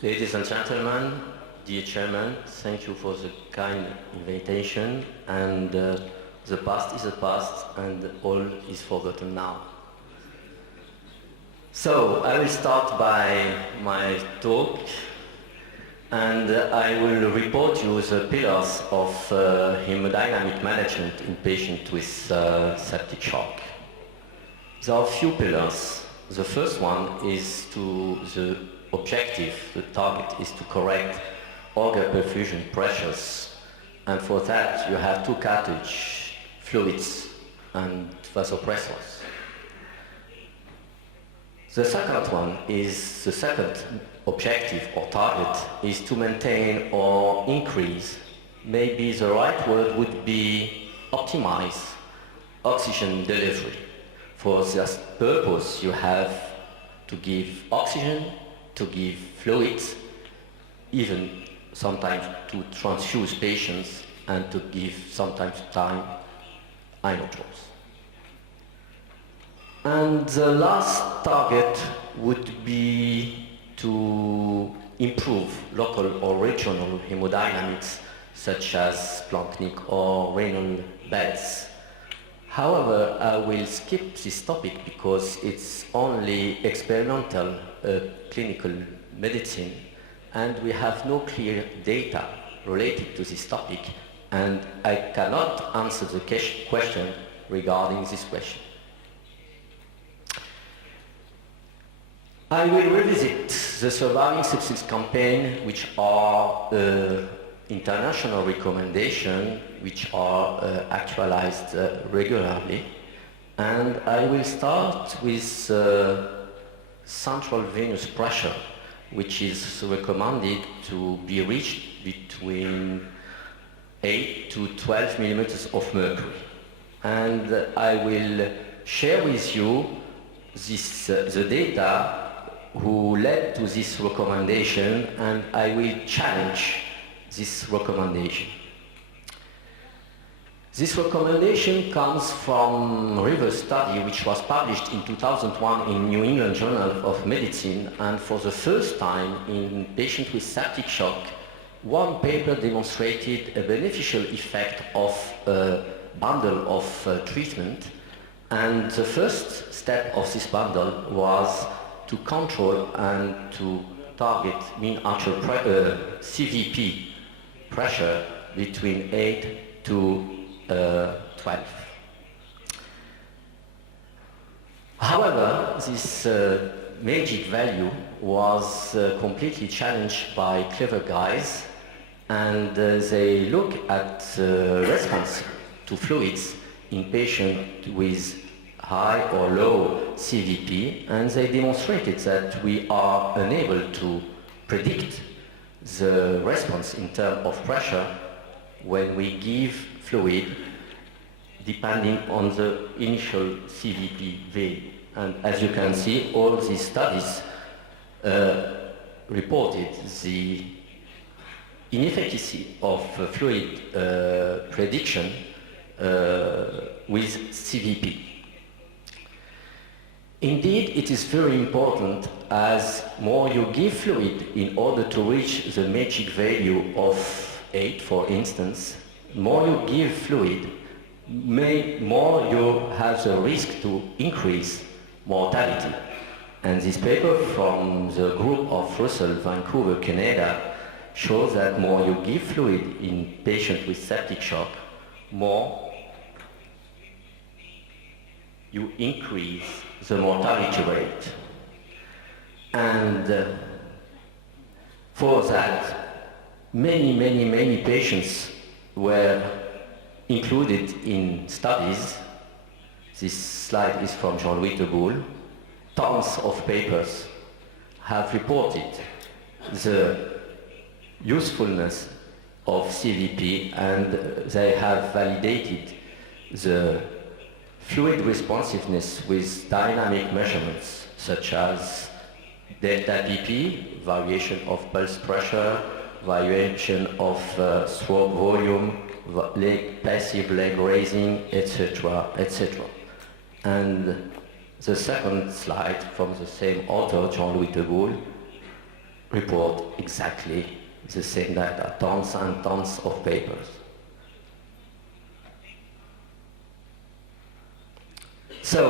Ladies and gentlemen, dear Chairman, thank you for the kind invitation. And the past is the past, and all is forgotten now. So I will start by my talk, and I will report you the pillars of hemodynamic management in patients with septic shock. There are a few pillars. The first one is the objective, the target is to correct organ perfusion pressures, and for that you have two cartridge fluids and vasopressors. The second one is, the second objective or target is to maintain or increase, maybe the right word would be optimize, oxygen delivery. For this purpose you have to give oxygen, to give fluids, even sometimes to transfuse patients, and to give sometimes time inotropes. And the last target would be to improve local or regional hemodynamics, such as splanchnic or renal beds. However, I will skip this topic because it's only experimental clinical medicine, and we have no clear data related to this topic, and I cannot answer the question regarding this question. I will revisit the surviving sepsis campaign, which are international recommendations which are actualized regularly, and I will start with central venous pressure, which is recommended to be reached between 8 to 12 millimeters of mercury. And I will share with you the data who led to this recommendation, and I will challenge this recommendation. This recommendation comes from a river study which was published in 2001 in New England Journal of Medicine, and for the first time in patients with septic shock, one paper demonstrated a beneficial effect of a bundle of treatment, and the first step of this bundle was to control and to target mean arterial CVP pressure between 8 to 12. However, this magic value was completely challenged by clever guys, and they look at response to fluids in patients with high or low CVP, and they demonstrated that we are unable to predict the response in terms of pressure when we give fluid depending on the initial CVP value. And as you can see, all these studies reported the inefficacy of fluid prediction with CVP. Indeed, it is very important, as more you give fluid in order to reach the magic value of 8, for instance, more you give fluid, more you have the risk to increase mortality. And this paper from the group of Russell, Vancouver, Canada, shows that more you give fluid in patients with septic shock, more you increase the mortality rate. And for that, many patients were included in studies. This slide is from Jean-Louis Teboul. Tons of papers have reported the usefulness of CVP, and they have validated the fluid responsiveness with dynamic measurements such as delta PP, variation of pulse pressure, variation of throat volume, passive leg raising, etc., etc. And the second slide from the same author, Jean-Louis Teboul, report exactly the same data, tons and tons of papers. So,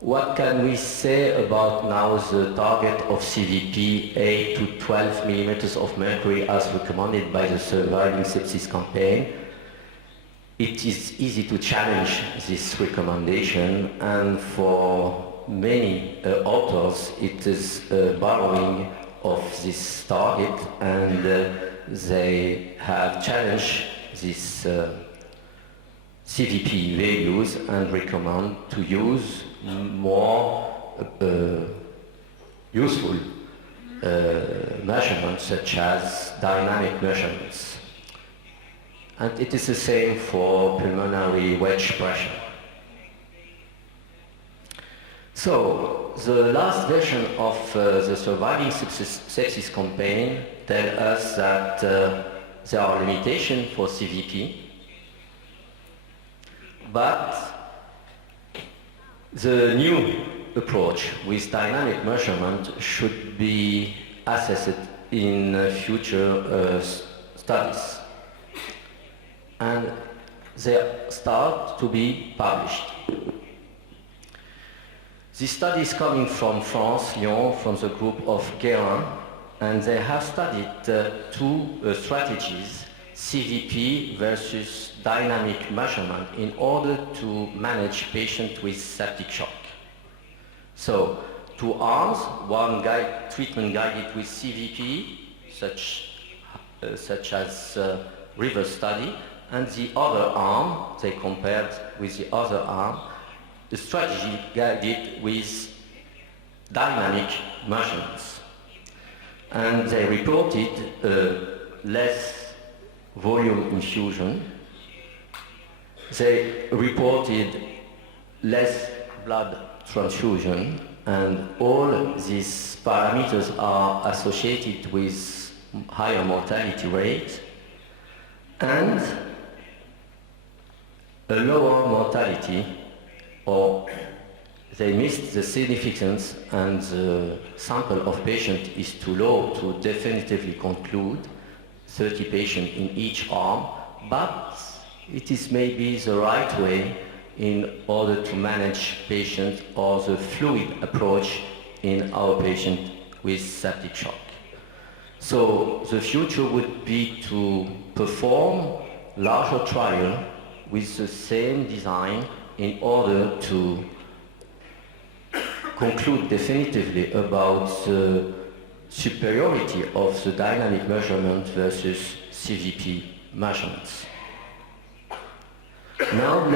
what can we say about now the target of CVP 8 to 12 millimeters of mercury as recommended by the Surviving Sepsis Campaign? It is easy to challenge this recommendation, and for many authors it is borrowing of this target, and they have challenged this CVP values and recommend to use more useful measurements such as dynamic measurements. And it is the same for pulmonary wedge pressure. So, the last version of the Surviving Sepsis Campaign tells us that there are limitations for CVP, but the new approach with dynamic measurement should be assessed in future studies. And they start to be published. This study is coming from France, Lyon, from the group of Guérin, and they have studied two strategies, CVP versus dynamic measurement, in order to manage patients with septic shock. So, two arms, one treatment guided with CVP, such as river study, and the other arm, they compared with the other arm, the strategy guided with dynamic measurements. And they reported less volume infusion. They reported less blood transfusion, and all these parameters are associated with higher mortality rate and a lower mortality, or they missed the significance and the sample of patients is too low to definitively conclude 30 patients in each arm, but it is maybe the right way in order to manage patients, or the fluid approach in our patient with septic shock. So the future would be to perform larger trial with the same design in order to conclude definitively about the superiority of the dynamic measurement versus CVP measurements. Now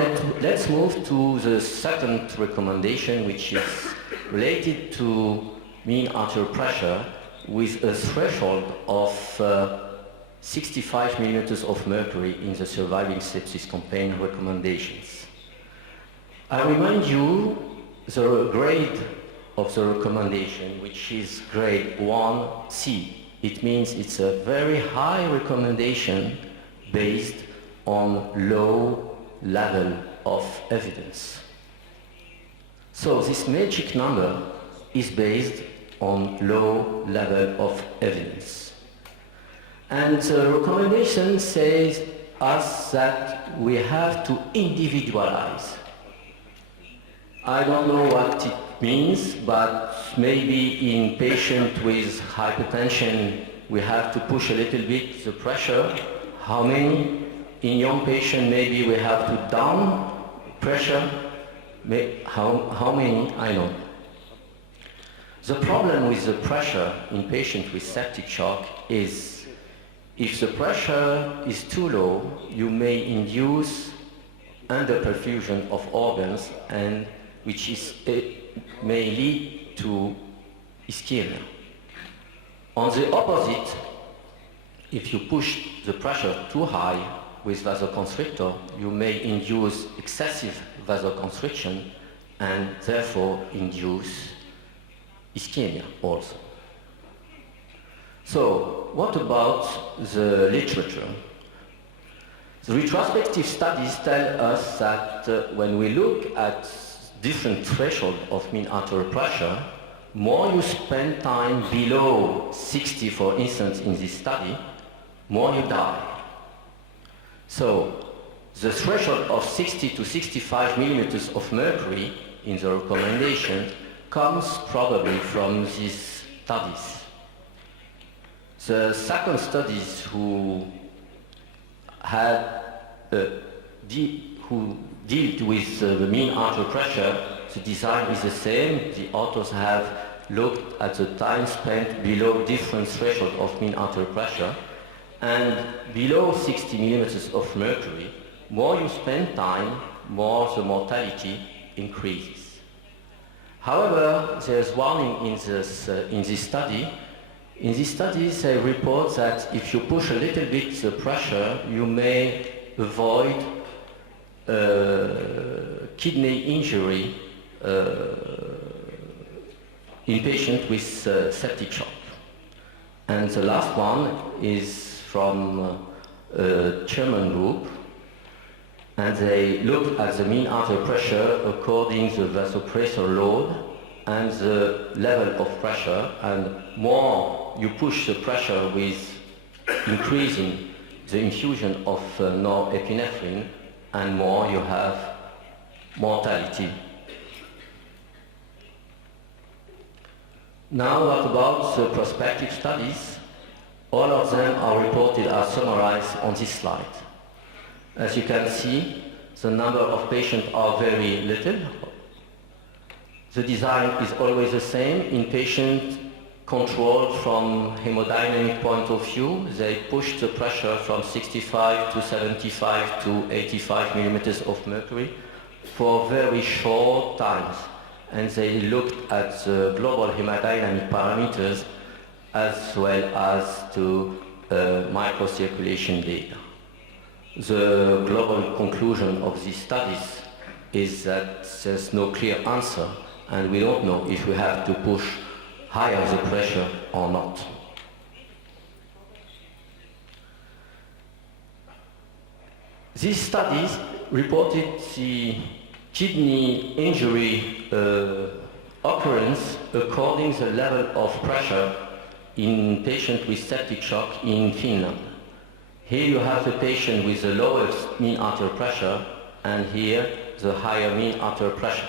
let's move to the second recommendation, which is related to mean arterial pressure with a threshold of 65 millimeters of mercury in the Surviving Sepsis Campaign recommendations. I remind you the grade of the recommendation, which is grade 1C. It means it's a very high recommendation based on low level of evidence. So this magic number is based on low level of evidence. And the recommendation says us that we have to individualize. I don't know what it means, but maybe in patients with hypertension we have to push a little bit the pressure. How many? In young patients maybe we have to down pressure. How many? I know. The problem with the pressure in patients with septic shock is if the pressure is too low, you may induce underperfusion of organs, and may lead to ischemia. On the opposite, if you push the pressure too high with vasoconstrictor, you may induce excessive vasoconstriction and therefore induce ischemia also. So, what about the literature? The retrospective studies tell us that when we look at different thresholds of mean arterial pressure, more you spend time below 60, for instance, in this study, more you die. So the threshold of 60 to 65 millimeters of mercury in the recommendation comes probably from these studies. The second studies who dealt with the mean arterial pressure, the design is the same. The authors have looked at the time spent below different thresholds of mean arterial pressure, and below 60 millimeters of mercury, more you spend time, more the mortality increases. However, there's warning in this study. In this study, they report that if you push a little bit the pressure, you may avoid kidney injury in patients with septic shock. And the last one is from a German group, and they looked at the mean arterial pressure according to the vasopressor load and the level of pressure, and more you push the pressure with increasing the infusion of norepinephrine, and more you have mortality. Now, what about the prospective studies? All of them are reported as summarized on this slide. As you can see, the number of patients are very little. The design is always the same. In patients controlled from hemodynamic point of view, they push the pressure from 65 to 75 to 85 millimeters of mercury for very short times. And they looked at the global hemodynamic parameters as well as to microcirculation data. The global conclusion of these studies is that there's no clear answer, and we don't know if we have to push higher the pressure or not. These studies reported the kidney injury occurrence according to the level of pressure in patients with septic shock in Finland. Here you have the patient with the lowest mean arterial pressure, and here the higher mean arterial pressure.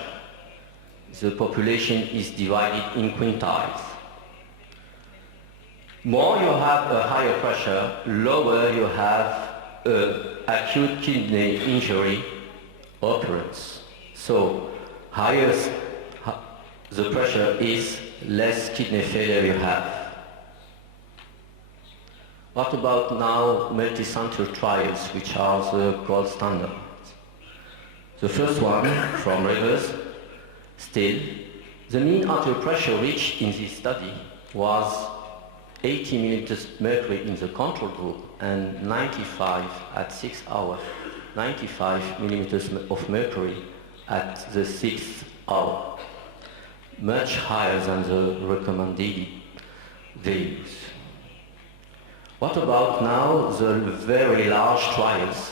The population is divided in quintiles. More you have a higher pressure, lower you have acute kidney injury occurrence. So higher the pressure is, less kidney failure you have. What about now multi-center trials, which are the gold standard? The first one from Rivers, still, the mean arterial pressure reached in this study was 80 millimeters mercury in the control group and 95 at 6 hours, 95 millimeters of mercury at the 6th hour, much higher than the recommended values. What about now the very large trials?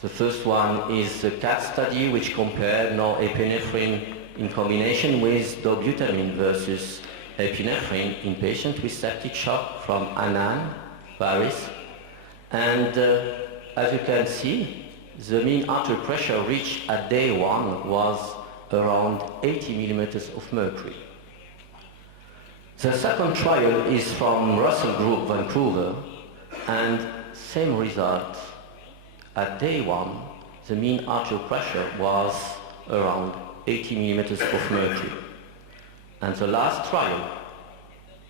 The first one is the CAT study, which compared norepinephrine in combination with dobutamine versus epinephrine in patients with septic shock from Annan, Paris. And as you can see, the mean arterial pressure reached at day 1 was around 80 millimeters of mercury. The second trial is from Russell Group, Vancouver, and same result. At day 1, the mean arterial pressure was around 80 millimeters of mercury. And the last trial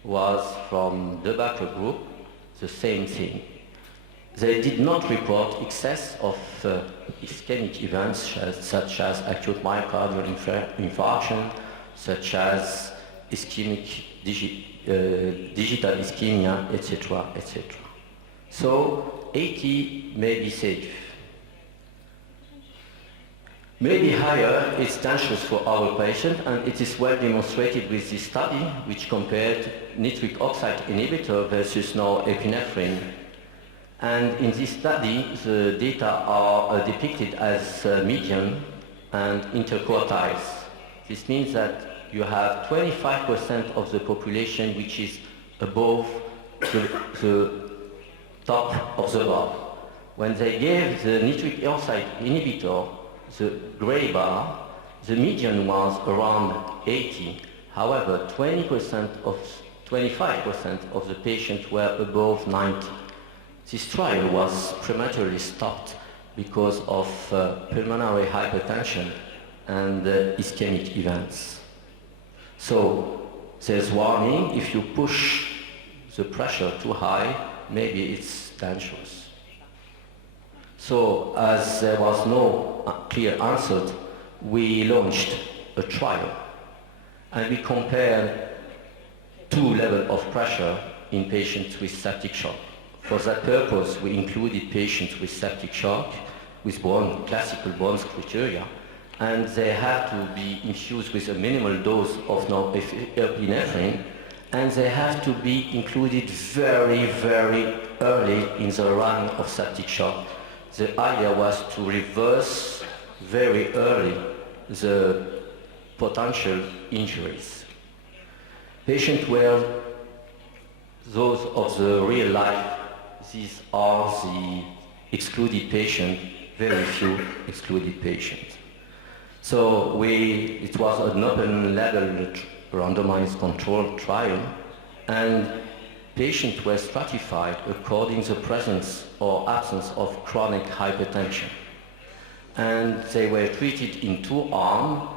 was from the Baker Group, the same thing. They did not report excess of ischemic events such as acute myocardial infarction, such as ischemic digital ischemia, etc., etc. So 80 may be safe. Maybe higher is dangerous for our patient, and it is well demonstrated with this study, which compared nitric oxide inhibitor versus norepinephrine. And in this study, the data are depicted as median and interquartiles. This means that you have 25% of the population which is above the top of the bar. When they gave the nitric oxide inhibitor, the gray bar, the median was around 80. However, 25% of the patients were above 90. This trial was prematurely stopped because of pulmonary hypertension and ischemic events. So there's warning, if you push the pressure too high, maybe it's dangerous. So as there was no clear answer, we launched a trial and we compared two levels of pressure in patients with septic shock. For that purpose, we included patients with septic shock, with classical Bourne's criteria, and they had to be infused with a minimal dose of norepinephrine, and they have to be included very, very early in the run of septic shock. The idea was to reverse very early the potential injuries. Patients were those of the real life. These are the excluded patients, very few excluded patients. So it was an open label randomized controlled trial, and patients were stratified according to the presence or absence of chronic hypertension. And they were treated in two arms.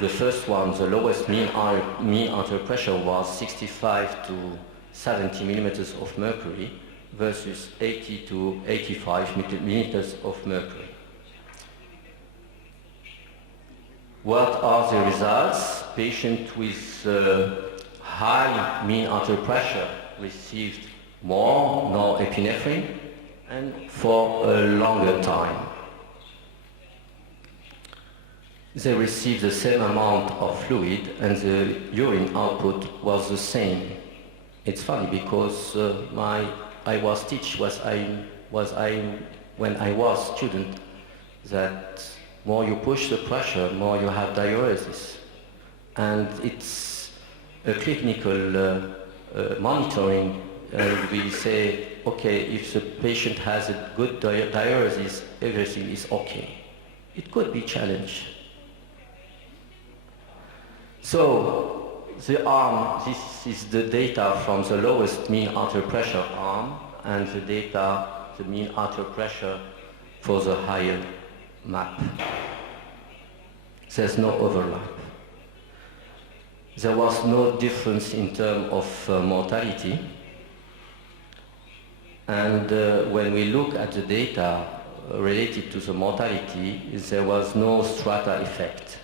The first one, the lowest mean arterial pressure was 65 to 70 millimeters of mercury versus 80 to 85 millimeters of mercury. What are the results? Patients with high mean arterial pressure received more norepinephrine and for a longer time. They received the same amount of fluid and the urine output was the same. It's funny because I was when I was student, that more you push the pressure, more you have diuresis. And it's a clinical monitoring, and we say, okay, if the patient has a good diuresis, everything is okay. It could be challenged. So the arm, this is the data from the lowest mean arterial pressure arm, and the data, the mean arterial pressure for the higher map. There's no overlap. There was no difference in terms of mortality. And when we look at the data related to the mortality, there was no strata effect.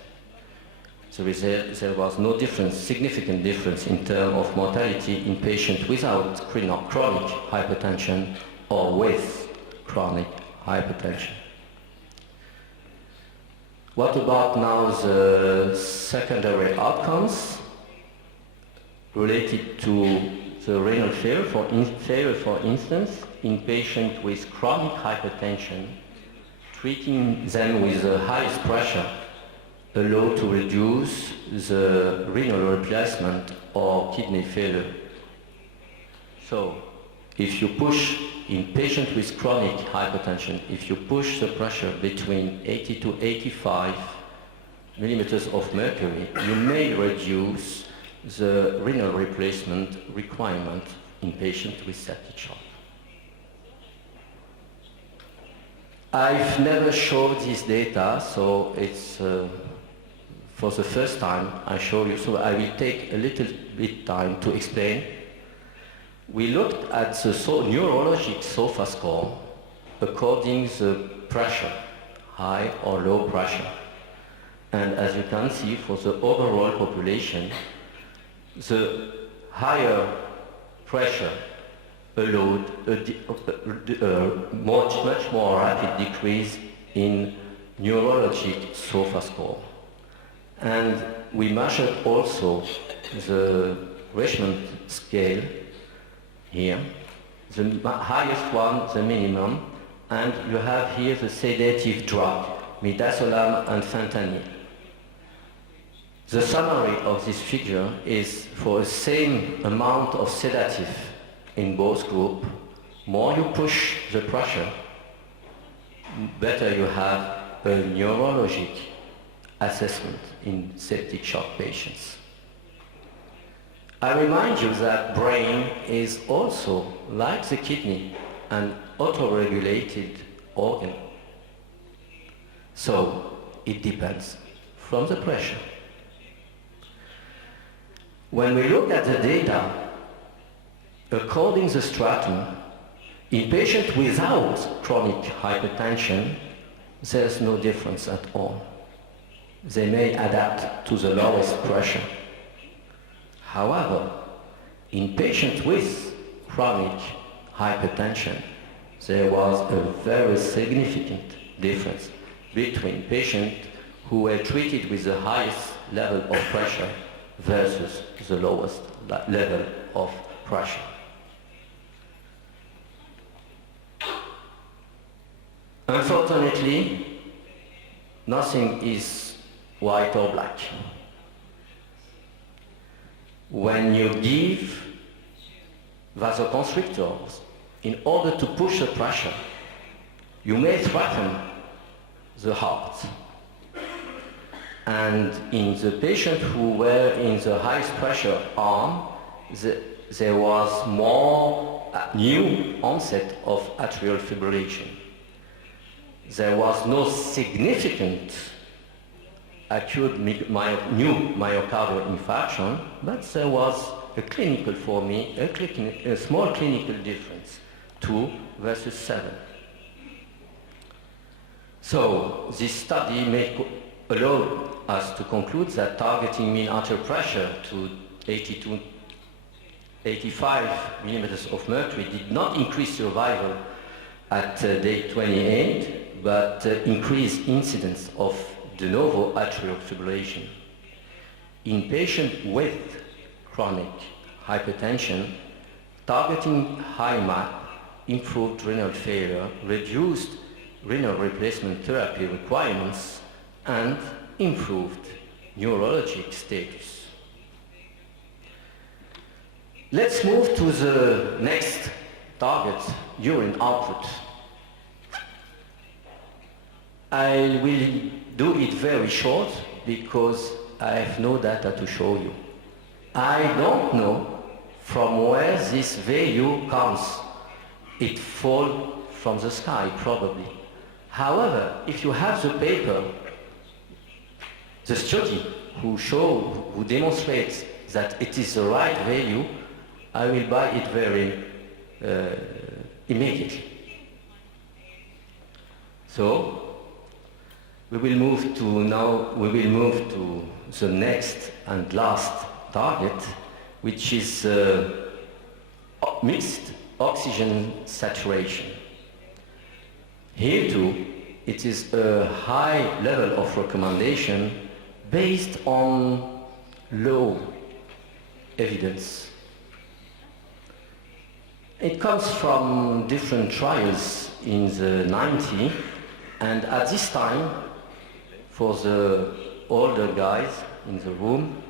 There was no difference, significant difference in terms of mortality in patients without chronic hypertension or with chronic hypertension. What about now the secondary outcomes related to the renal failure, for instance, in patients with chronic hypertension, treating them with the highest pressure allowed to reduce the renal replacement or kidney failure. So, if you push in patients with chronic hypertension, if you push the pressure between 80 to 85 millimeters of mercury, you may reduce the renal replacement requirement in patients with septic shock. I've never showed this data, so it's for the first time I show you, so I will take a little bit time to explain. We looked at the neurologic SOFA score according to the pressure, high or low pressure. And as you can see, for the overall population, the higher pressure allowed a much more rapid decrease in neurologic SOFA score. And we measured also the Richmond scale here, the highest one, the minimum, and you have here the sedative drug, midazolam and fentanyl. The summary of this figure is for the same amount of sedative in both groups, more you push the pressure, better you have a neurologic assessment in septic shock patients. I remind you that brain is also, like the kidney, an autoregulated organ. So it depends from the pressure. When we look at the data, according to the stratum, in patients without chronic hypertension, there's no difference at all. They may adapt to the lowest pressure. However, in patients with chronic hypertension, there was a very significant difference between patients who were treated with the highest level of pressure versus the lowest level of pressure. Unfortunately, nothing is white or black. When you give vasoconstrictors in order to push the pressure, you may threaten the heart. And in the patients who were in the highest pressure arm, there was more new onset of atrial fibrillation. There was no significant acute new myocardial infarction, but there was a clinical, for me, a small clinical difference, 2 versus 7. So this study may allow us to conclude that targeting mean arterial pressure to 82, 85 millimeters of mercury did not increase survival at day 28, but increased incidence of de novo atrial fibrillation. In patients with chronic hypertension, targeting high MAP improved renal failure, reduced renal replacement therapy requirements, and improved neurologic status. Let's move to the next target, urine output. I will do it very short because I have no data to show you. I don't know from where this value comes. It falls from the sky, probably. However, if you have the paper, the study who demonstrates that it is the right value, I will buy it very immediately. So we will move to the next and last target, which is mixed oxygen saturation. Here too, it is a high level of recommendation based on low evidence. It comes from different trials in the 90s, and at this time, for the older guys in the room,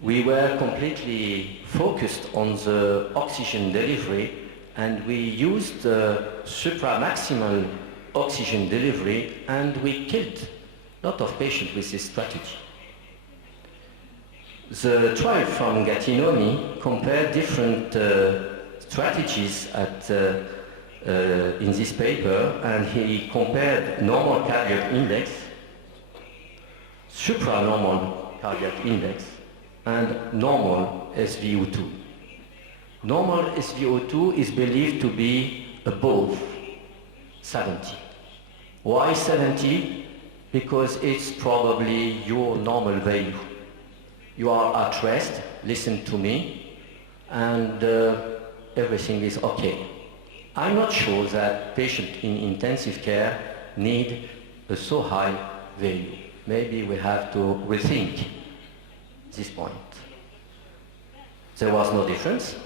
we were completely focused on the oxygen delivery, and we used supramaximal oxygen delivery, and we killed a lot of patients with this strategy. The trial from Gattinoni compared different strategies in this paper, and he compared normal cardiac index, supranormal cardiac index, and normal SvO2. Normal SvO2 is believed to be above 70. Why 70? Because it's probably your normal value. You are at rest, listen to me, and everything is okay. I'm not sure that patients in intensive care need a so high value. Maybe we have to rethink this point. There was no difference,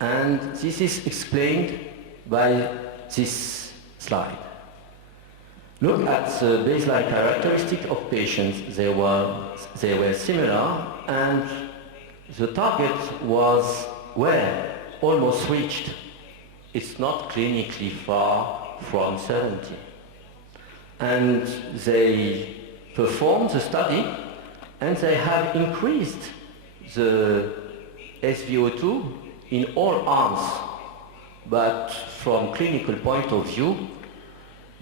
and this is explained by this slide. Look at the baseline characteristics of patients. They were similar, and the target was almost reached. It's not clinically far from 70. And they performed the study, and they have increased the SVO2 in all arms. But from clinical point of view,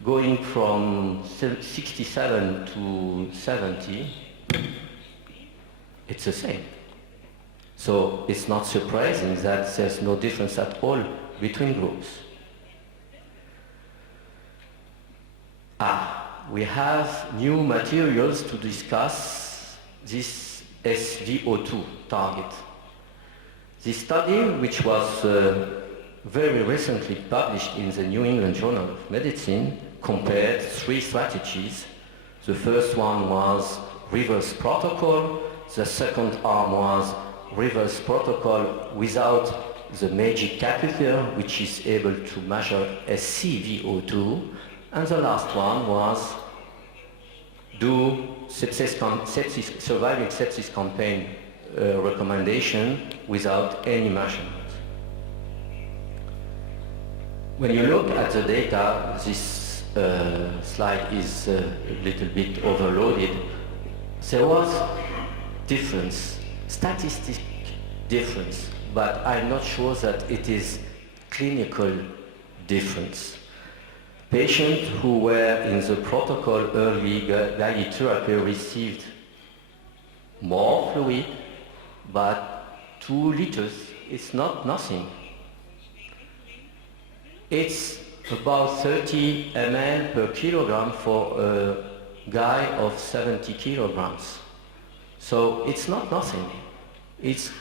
going from 67 to 70, it's the same. So it's not surprising that there's no difference at all between groups. We have new materials to discuss this SVO2 target. This study, which was very recently published in the New England Journal of Medicine, compared 3 strategies. The first one was reverse protocol. The second arm was reverse protocol without the magic catheter, which is able to measure SCVO2. And the last one was do surviving sepsis campaign recommendation without any measurement. When you look at the data, this slide is a little bit overloaded. There was difference, statistic difference, but I'm not sure that it is clinical difference. Patients who were in the protocol early guided therapy received more fluid, but 2 liters is not nothing. It's about 30 ml per kilogram for a guy of 70 kilograms. So it's not nothing. It's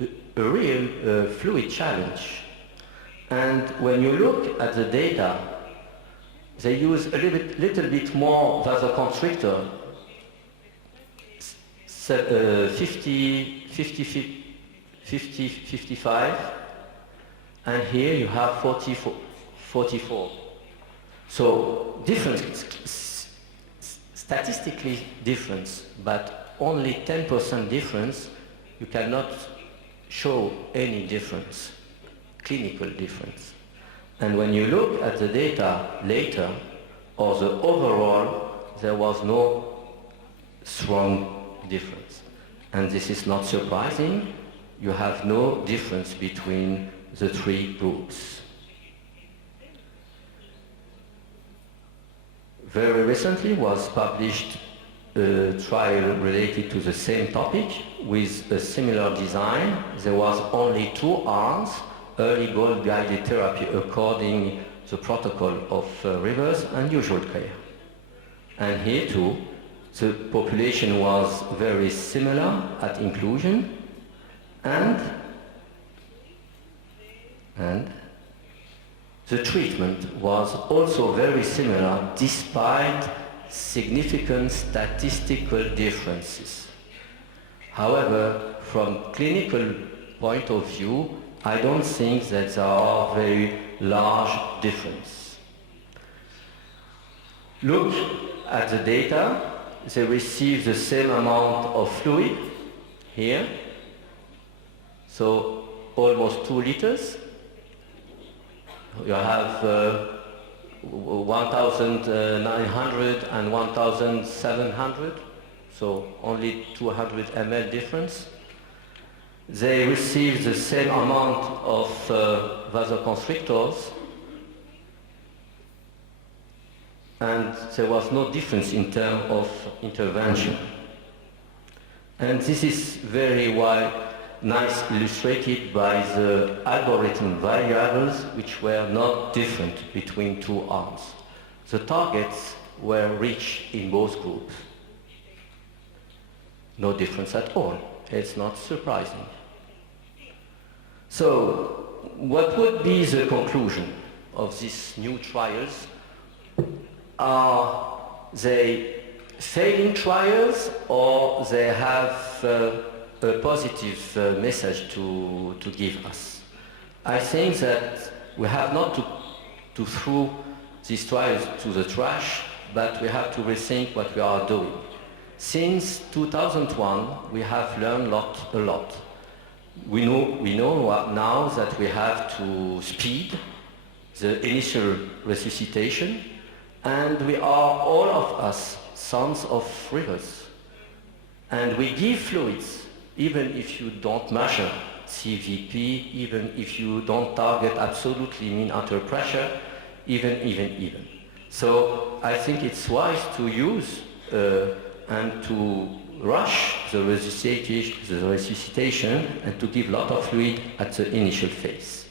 a real fluid challenge. And when you look at the data, they use a little bit more vasoconstrictor, 50, 55, and here you have 44. So difference, statistically difference, but only 10% difference. You cannot show any difference, clinical difference. And when you look at the data later, or the overall, there was no strong difference. And this is not surprising. You have no difference between the 3 groups. Very recently was published a trial related to the same topic with a similar design. There was only 2 arms, early goal guided therapy according to the protocol of reverse and usual care. And here too, the population was very similar at inclusion, and the treatment was also very similar despite significant statistical differences. However, from clinical point of view, I don't think that there are very large differences. Look at the data. They receive the same amount of fluid here, so almost 2 liters. You have 1,900 and 1,700, so only 200 ml difference. They receive the same amount of vasoconstrictors, and there was no difference in terms of intervention. And this is very nice illustrated by the algorithm variables, which were not different between 2 arms. The targets were reached in both groups. No difference at all. It's not surprising. So, what would be the conclusion of these new trials? Are they failing trials, or they have a positive message to give us? I think that we have not to throw these trials to the trash, but we have to rethink what we are doing. Since 2001, we have learned a lot. We know now that we have to speed the initial resuscitation, and we are, all of us, sons of rivers. And we give fluids, even if you don't measure CVP, even if you don't target absolutely mean arterial pressure, even. So I think it's wise to use and to rush the resuscitation and to give a lot of fluid at the initial phase.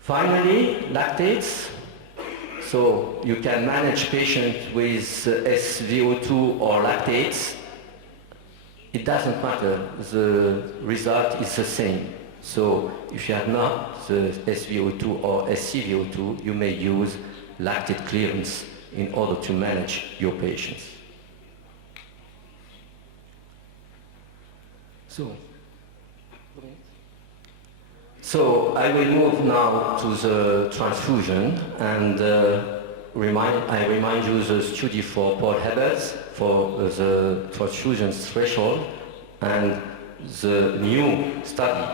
Finally, lactates. So you can manage patients with SVO2 or lactates. It doesn't matter, the result is the same. So if you have not the SVO2 or SCVO2, you may use lactate clearance in order to manage your patients. So I will move now to the transfusion, and I remind you the study for Paul Heberts for the transfusion threshold, and the new study.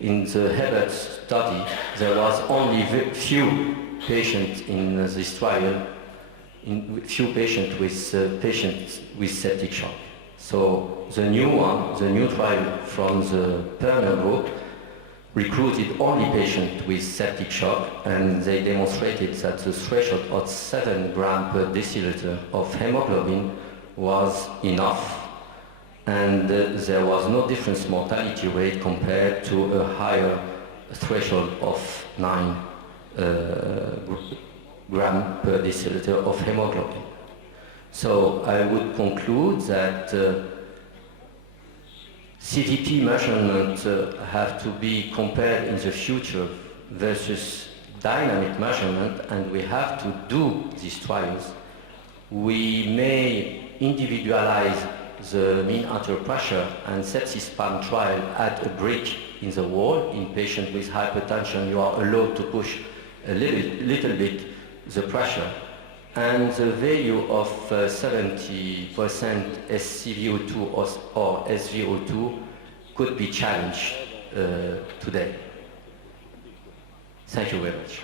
In the Heberts study, there was only few patients in this trial, few patients with septic shock. So the new trial from the Perner group recruited only patients with septic shock, and they demonstrated that the threshold of 7 grams per deciliter of hemoglobin was enough, and there was no difference mortality rate compared to a higher threshold of 9 grams per deciliter of hemoglobin. So I would conclude that CVP measurements have to be compared in the future versus dynamic measurement, and we have to do these trials. We may individualize the mean arterial pressure, and sepsis palm trial add a brick in the wall. In patients with hypertension, you are allowed to push a little bit the pressure, and the value of 70% SCVO2 or SVO2 could be challenged today. Thank you very much.